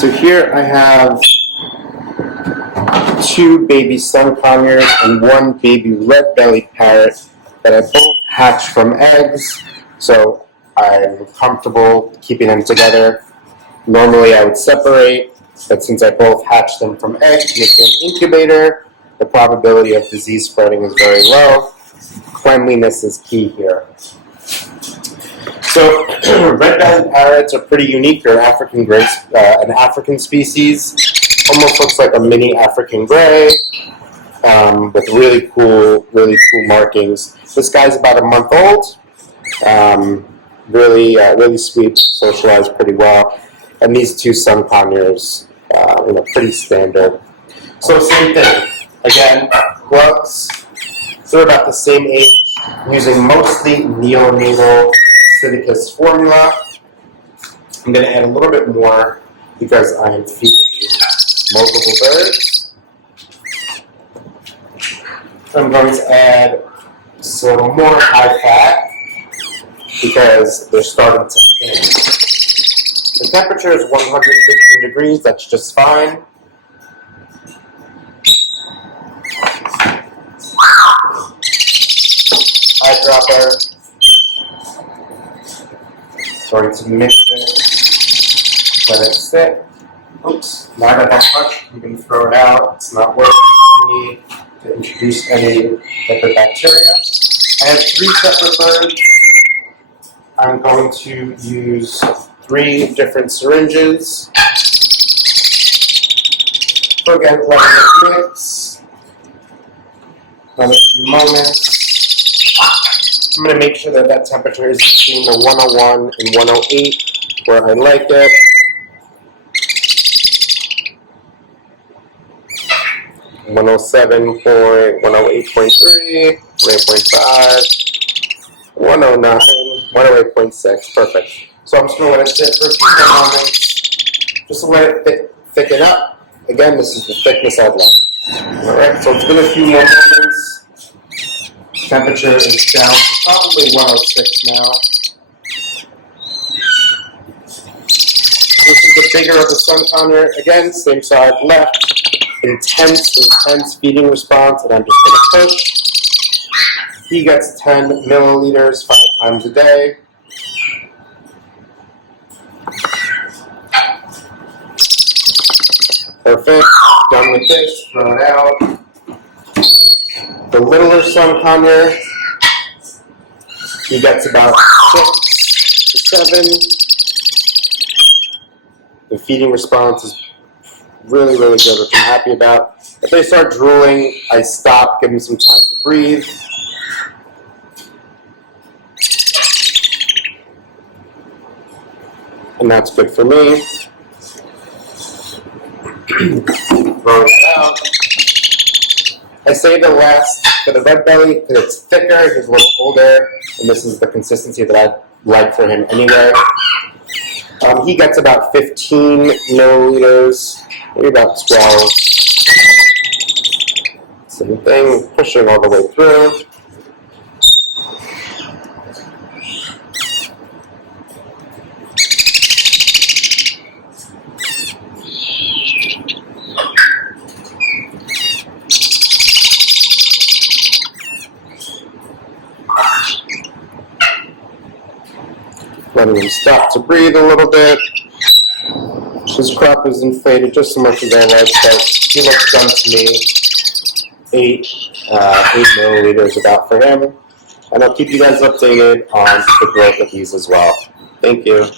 So here I have 2 baby sun conures and 1 baby red-bellied parrot that I both hatched from eggs, so I'm comfortable keeping them together. Normally I would separate, but since I both hatched them from eggs, make an incubator, the probability of disease spreading is very low. Cleanliness is key here. So red-bellied parrots are pretty unique. They're an African species. Almost looks like a mini African gray, with really cool markings. This guy's about a month old. Really sweet, socialized pretty well. And these 2 sun conures, pretty standard. So same thing. Again, gloves. They're about the same age, using mostly neonatal Sinicus formula. I'm going to add a little bit more because I am feeding multiple birds. I'm going to add some more high fat because they're starting to thin. The temperature is 115 degrees, that's just fine. Eyedropper. Going to mix it, let it sit. Oops, now that I touched, I'm going to throw it out. It's not working for me to introduce any liquid bacteria. I have 3 separate birds. I'm going to use 3 different syringes. So again, letting it mix. Another few moments. I'm going to make sure that that temperature is between the 101 and 108 where I like it. .107.108.3, 108.5, 109, 108.6. Perfect. So I'm just going to let it sit for a few more moments, just to let it thicken up. Again, this is the thickness I'd like. All right. So it's been a few more moments. Temperature is down to probably 106 now. This is the bigger of the sun conure. Again, same side left. Intense feeding response, and I'm just going to push. He gets 10 milliliters 5 times a day. Perfect. Done with this. Throw it out. The littler sun conure, he gets about 6 to 7. The feeding response is really good, which I'm happy about. If they start drooling, I stop, give them some time to breathe. And that's good for me. Throw it out. I save the last for the red belly because it's thicker, he's a little older, and this is the consistency that I like for him anyway. He gets about 15 milliliters, maybe about 12. Same thing, pushing all the way through. Letting him stop to breathe a little bit. His crop is inflated just as much as I like, but he looks done to me. 8 milliliters about for him. And I'll keep you guys updated on the growth of these as well. Thank you.